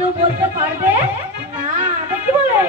কেউ বলতে পারবে না। কি বলে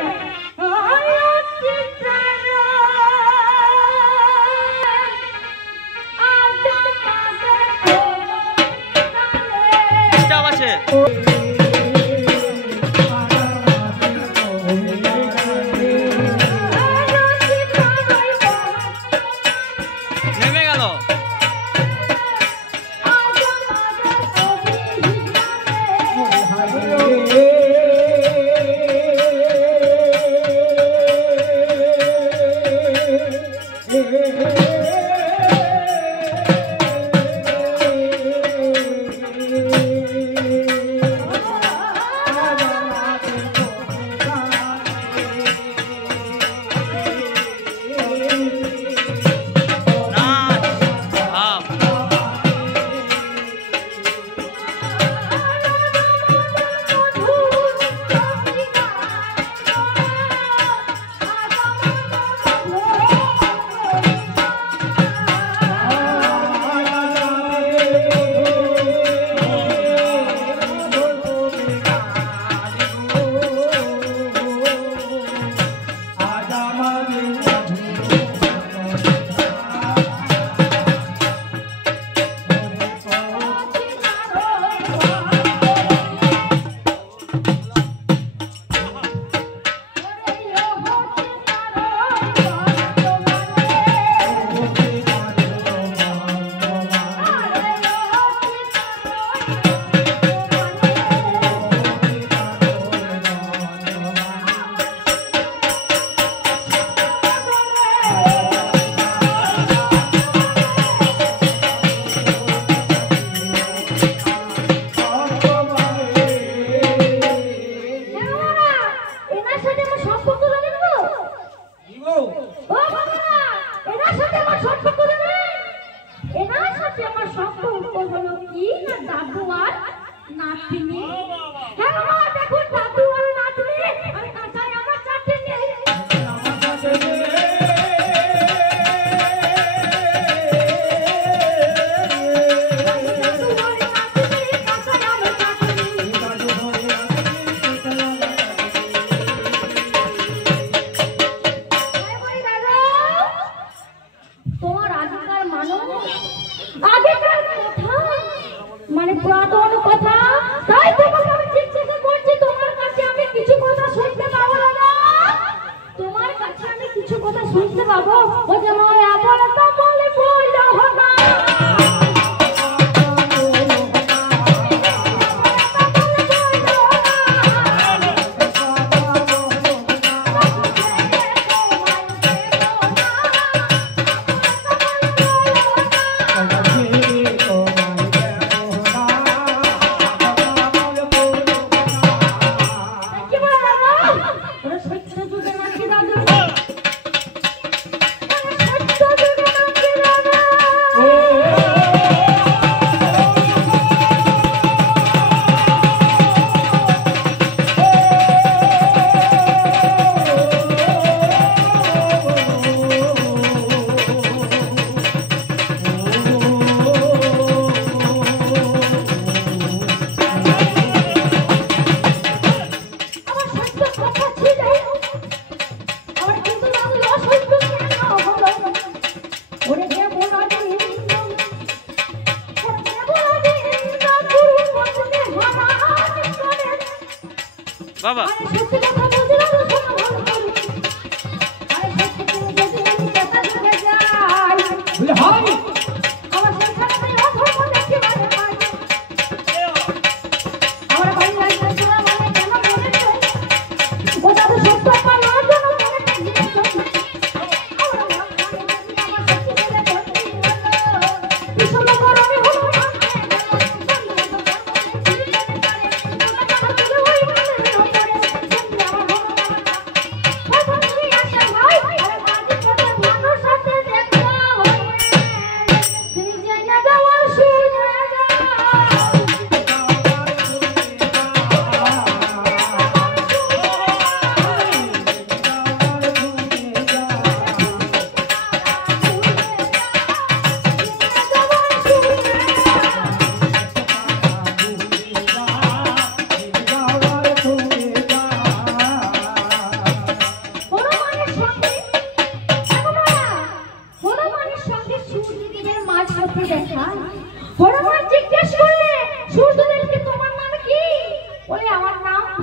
বাবা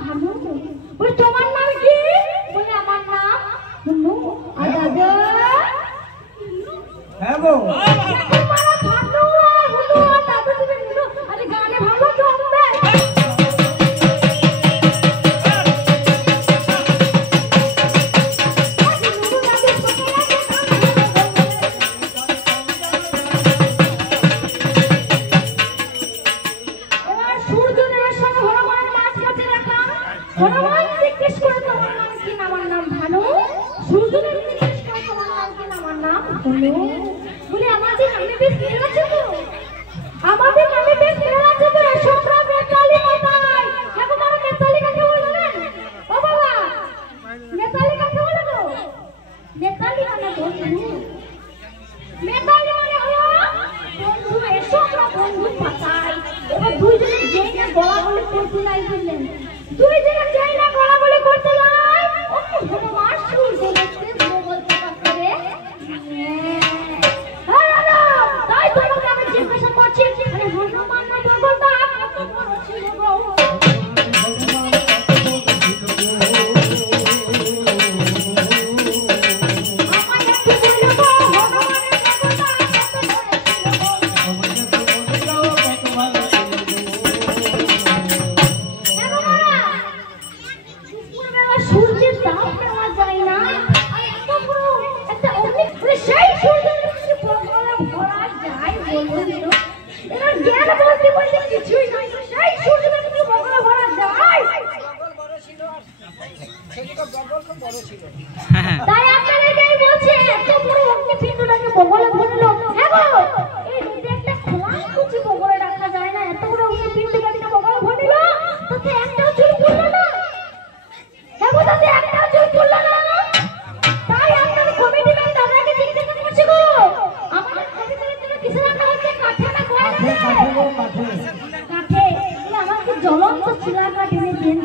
ভানু। বলে তোমার নাম কি? বলে আমার নাম হুনু। আর দাদা হ্যাঁ গো তোমার ভানু হুনু আর দাদা তুমি হুনু। আরে গানে ভালো জমবে। হনুমান জিজ্ঞেস করে তোমার নাম কি? আমার নাম ভানু। সূর্যদেব জিজ্ঞেস করে তোমার নাম কি? আমার নাম হুনু। বলে আমাদের নামে বেশ মিল আছে তো, আমাদের নামে বেশ মিল আছে তো। সবরা মেতালি মাতাই। এখন মানে মেতালি কাকে বলে জানেন? ও বাবা, মেতালি কাকে বলে গো? মেতালি মানে বন্ধু। মেতালি মানে হলো বন্ধু। এসো আমরা বন্ধু পাতাই। এবার দুইজনে যেই না গলা বলে করতে নাই বললেন, দুইজনে যেই না গলা বলে করতে নাই অন্য হনুমান সূর্য দেখতে মোগল প্রকাশ করে। তাই তোমাকে আমি জিজ্ঞাসা করছি, আরে হনুমান না মোগলটা কত বড় ছিল গো? সূর্যের তাপ নেওয়া যায় না, আর এত বড় একটা অগ্নি সেই সূর্যের মধ্যে বগলে ভরা যায় বলুন তো? এর জ্ঞান বলতে বলতে কিছুই নাই। সেই সূর্যের মধ্যে বগলে ভরা যায়। তাই আপনাদেরকেই বলছে এত বড় অগ্নিপিণ্ডটাকে বগলে ভরলো। হ্যাঁ গো, এই রোদে একটা খোলা কুচি বগলে রাখা যায় না। এত বড় অগ্নিপিণ্ডটাকে বগলে ভরল, তাতে একটাও চুল পড়লো না। হ্যাঁ তাতে একটাও চুল পড়লো না। তাই আপনার কমিটি ম্যাম দাদাকে জিজ্ঞাসা করছে গো, আমাদের কমিটির জন্য কিসের রান্না হচ্ছে? কাঠে না কয়লাতে? কাঠে। আমাকে জ্বলন্ত চুলা কাঠ এনে দেন।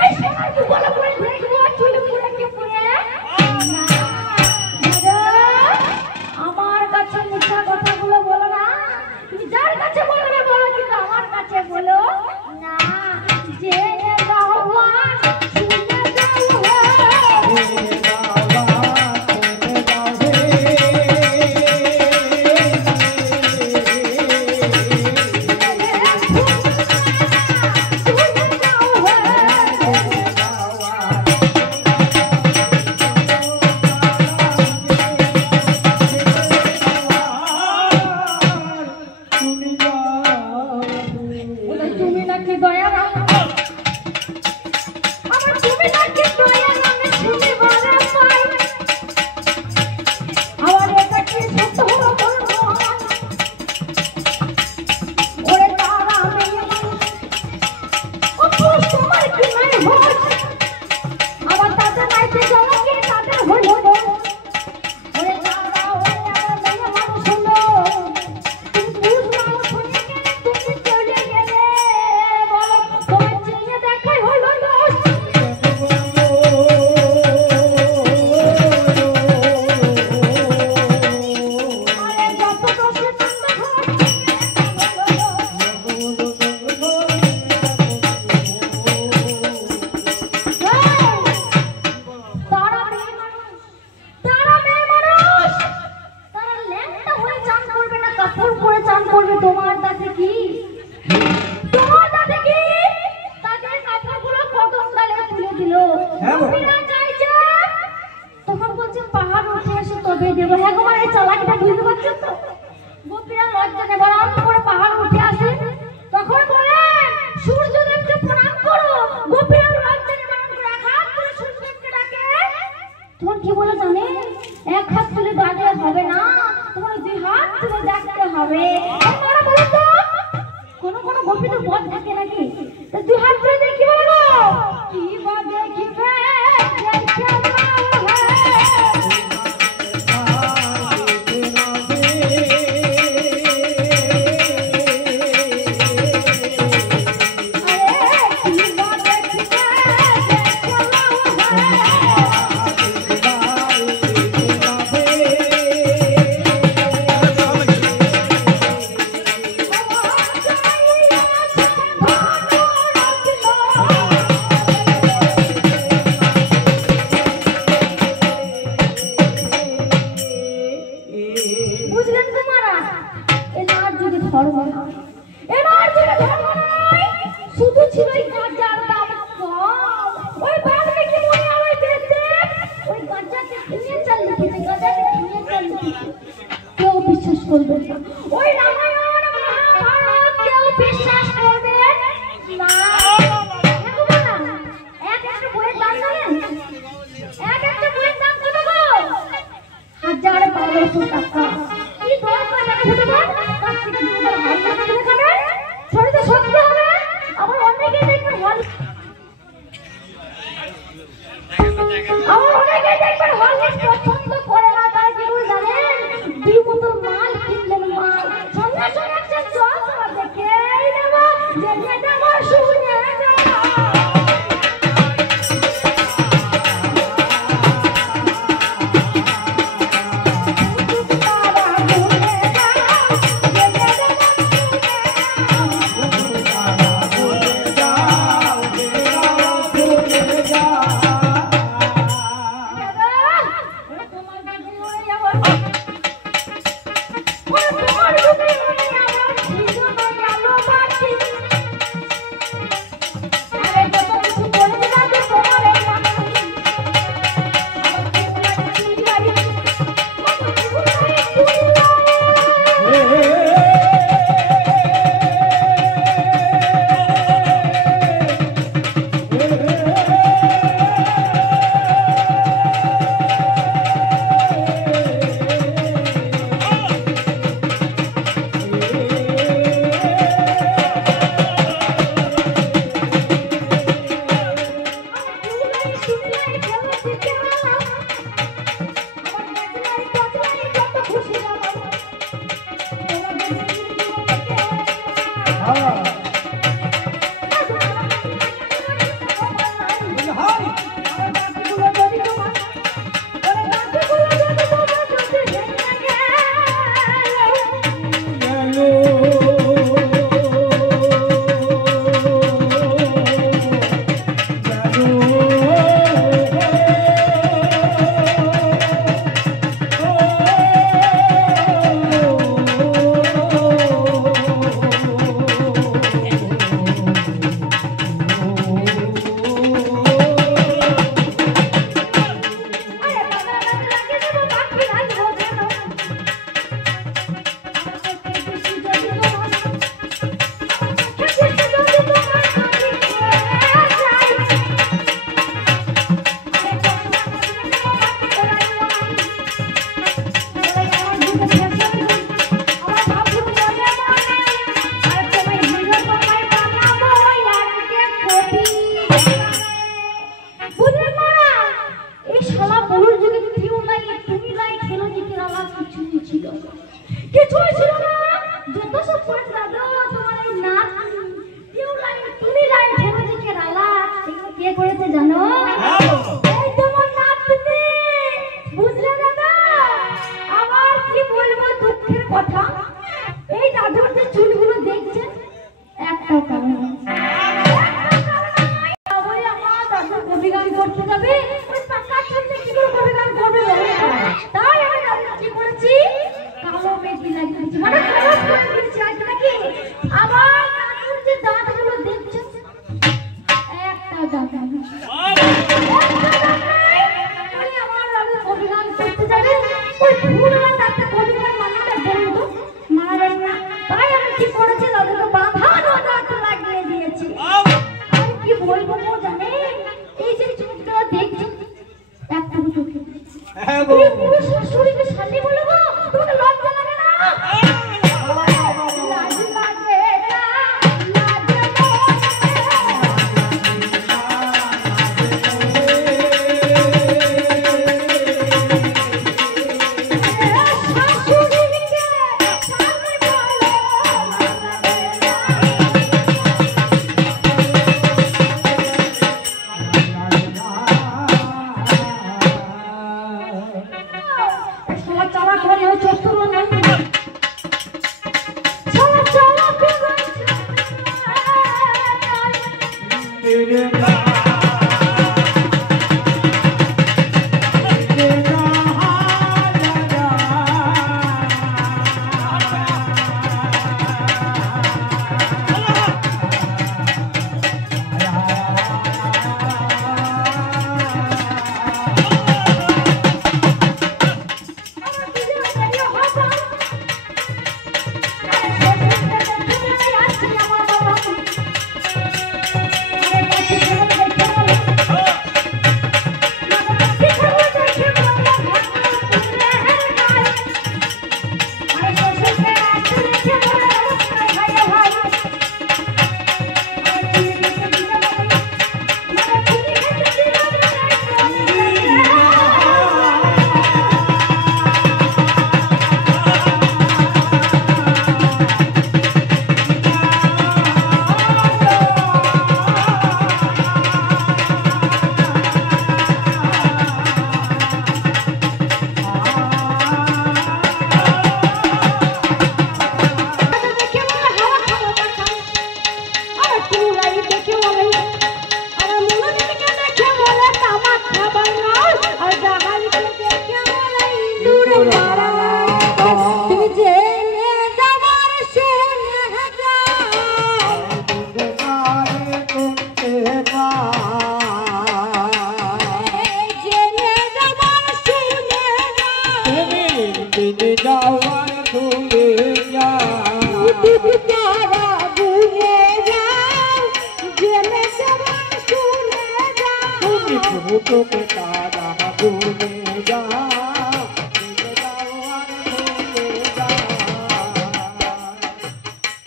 এই সময় কি বলে পড়ে দেখবো চুল পুড়ে কি পুড়ে না। আমার কাছে মিথ্যা কথাগুলো বলো না। তুমি যার কাছে বলবে বলো, কিন্তু আমার কাছে বলো না। যে তুমি নাকি দয়া রাখো, আমার তুমি নাকি দয়া রাখো শুনে বলে পাই। আমার এটা কি সত্য হলো বলবো? ওরে তারা মেয়ে মানুষ, ও পুরুষ তোমার কি নাই হোস? আবার তাদের নাইতে জলকে তাদের হইল। ওরে তারা ওরে আমার মেয়ে মানুষ হলো, তুমি পুরুষ মানুষ হয়ে গেলে তুমি চলে গেলে বলো তোমার চিনিয়ে দেখাই হলো দোষ। আরে যত দোষে চন্দ্র ঘর তারা মেয়ে মানুষ, তারা মেয়ে মানুষ, তারা ল্যাংটা হয়ে চান করবে না কাপড় পরে চান করবে। তোমার তাতে কি? তোমার তাতে কি? তাদের কাপড়গুলো কদম ডালে তুলে দিল। গোপীরা চাইছে, তখন বলছে পাহাড় উঠে এসে তবে দেবো। হ্যাঁ গো, এই চালাকিটা বুঝতে পারছেন তো? গোপীরা লজ্জা নেই, বরং করে পাহাড় উঠে আসে। তখন বলে সূর্যদেবকে প্রণাম করো। গোপীরা লজ্জা নেই, বরং করে এক হাত তুলে সূর্যদেবকে ডাকে। তোমার কি বলে জানে? এক হাত তুলে ডাকলে হবে না, তোমার দুই হাত তুলে ডাকতে হবে। তোমরা বলো তো, কোন কোন গোপী তো বদ থাকে নাকি? তো দুই হাত তুলে দেখি বলো কি বা দেখিবে দেখে করবেন না। ওই রামায়ণ মহাভারত কেউ বিশ্বাস করবে না। এক একটা বইয়ের দাম জানেন? এক একটা বইয়ের দাম কত গো? ১,৫০০ টাকা। কি দরকার টাকা দিতে পার? তার থেকে তুমি তার হল টাকা দিলে খাবে? শরীরে শক্তি হবে। আবার অনেকে দেখবেন হল পছন্দ করে না, তারা কি করে জানেন? ২ বোতল মাল কিনলেন, মাল সঙ্গে সঙ্গে একটা জল দেখেই নেব যে এটা আমার শুনে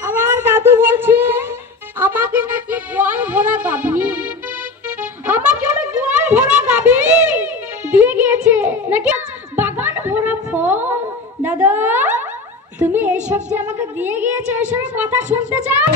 আমার দাদু বলছে আমাকে নাকি গোয়াল ভরা গাভী, আমাকে অনেক গোয়াল ভরা গাভী দিয়ে গিয়েছে, নাকি বাগান ভরা ফল। দাদা তুমি এইসব যে আমাকে দিয়ে গিয়েছো এসবের কথা শুনতে চাও?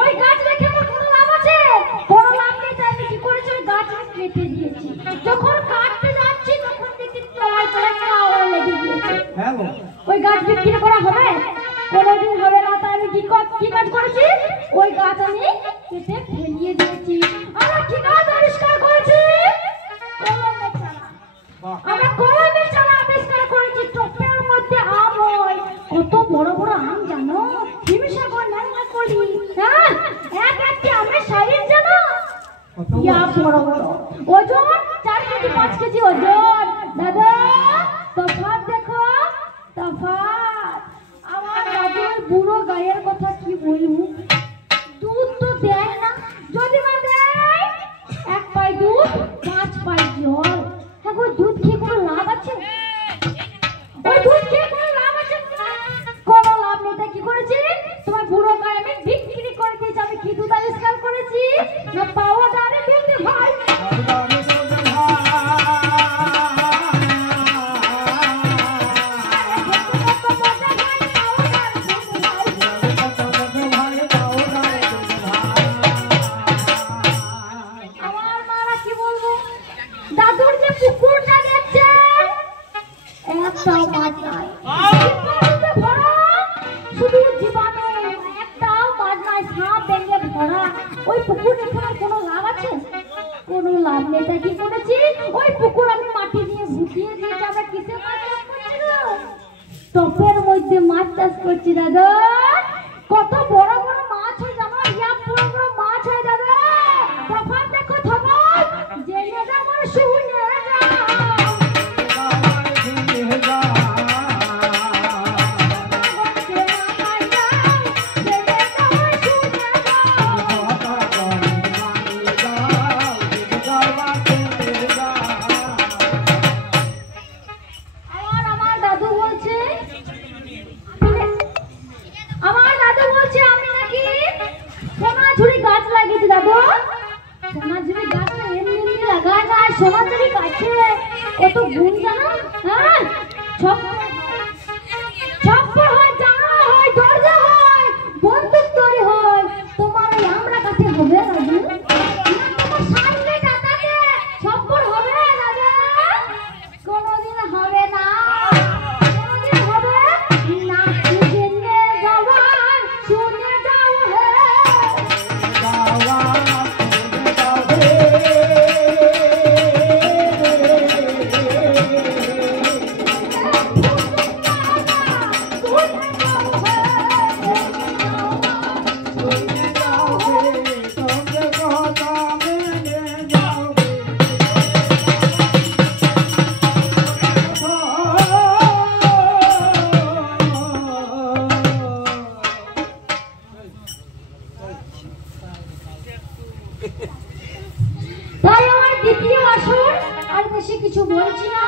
ওই গাছ রেখে আমার কোনো লাভ আছে? কোনো লাভ নেই। তাই আমি কি করেছি, ওই গাছ কেটে দিয়েছি। যখন কাটতে যাচ্ছি তখন দেখি তলায় তলায় কাওড়া লেগে গিয়েছে। ওই গাছ বিক্রি করা হবে? কোনোদিন হবে না। তাই আমি কি কাজ করেছি, ওই গাছ আমি কেটে ফেলিয়ে দিয়েছি। আমরা কি গাছ আবিষ্কার করেছি? কলমের চারা। আমরা কলমের চারা আবিষ্কার করেছি। টপের মধ্যে আম হয়, কত বড় বড় আম জানো? হিমসাগর নানা কলি, হ্যাঁ, এক একটি আমের সাইজ জানো? ইয়া বড় বড়, ওজন 4 কেজি 5 কেজি ওজন। দাদা তফাৎ দেখো, তফাৎ। আমার দাদুর বুড়ো গায়ের কথা কি বলবো, দুধ তো দেয় না, যদি বা দেয় 1 পাই দুধ 5 পাই জল। হ্যাঁ গো, দুধ খেয়ে কোনো লাভ আছে? ওই দুধ খেয়ে কোনো লাভ আছে? কোনো লাভ নেই। তাই কি করেছি, তোমার বুড়ো গায়ে আমি বিক্রি করে দিয়েছি। আমি কি দুধ আবিষ্কার করেছি না, পাউডারে দুধ ভাই। আমার মারা কি বলবো, দাদুর যে পুকুরটা দেখছে একটাও মাছ নাই, শুধু জীবাণু, একটাও মাছ নাই, সাপ ব্যাঙে ভরা। ওই পুকুর দেখে কোনো লাভ আছে? কোনো লাভ নেই। তাই কি করেছি, ওই পুকুর আমি মাটি দিয়ে ভুটিয়ে দিয়েছি। আমরা কিসে মাছ চাষ করছি গো? টপের মধ্যে মাছ চাষ করছি দাদা। কত বড় বড় মাছ হয় জানো? ইয়া বড় বড় মাছ হয় দাদা। তফাৎ দেখো, তফাৎ। জেনে যাও আর শুনে যাও। আমার দাদু বলছে সোনাঝুরি কাছে কত গুণ জানো? হ্যাঁ, ছপ্পর হয়, জানলা হয়, দরজা হয়, বন্দুক তৈরি হয়। তোমার ওই আমরা কাছে হবে রাজু? তোমার সামনে টাকাতে ছপ্পর হবে রাজা? কোনোদিন হবে না, কোনোদিন হবে না। জেনে যাওয়ার শুনে যাও হে, তাই আমার দ্বিতীয় আসর আর বেশি কিছু বলছি না।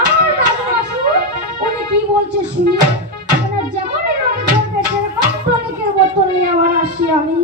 আমার দাদু আসর উনি কি বলছে শুনি। আপনার যেমন রোগে ধরবে সেরকম টনিকের বোতল নিয়ে আবার আসি আমি।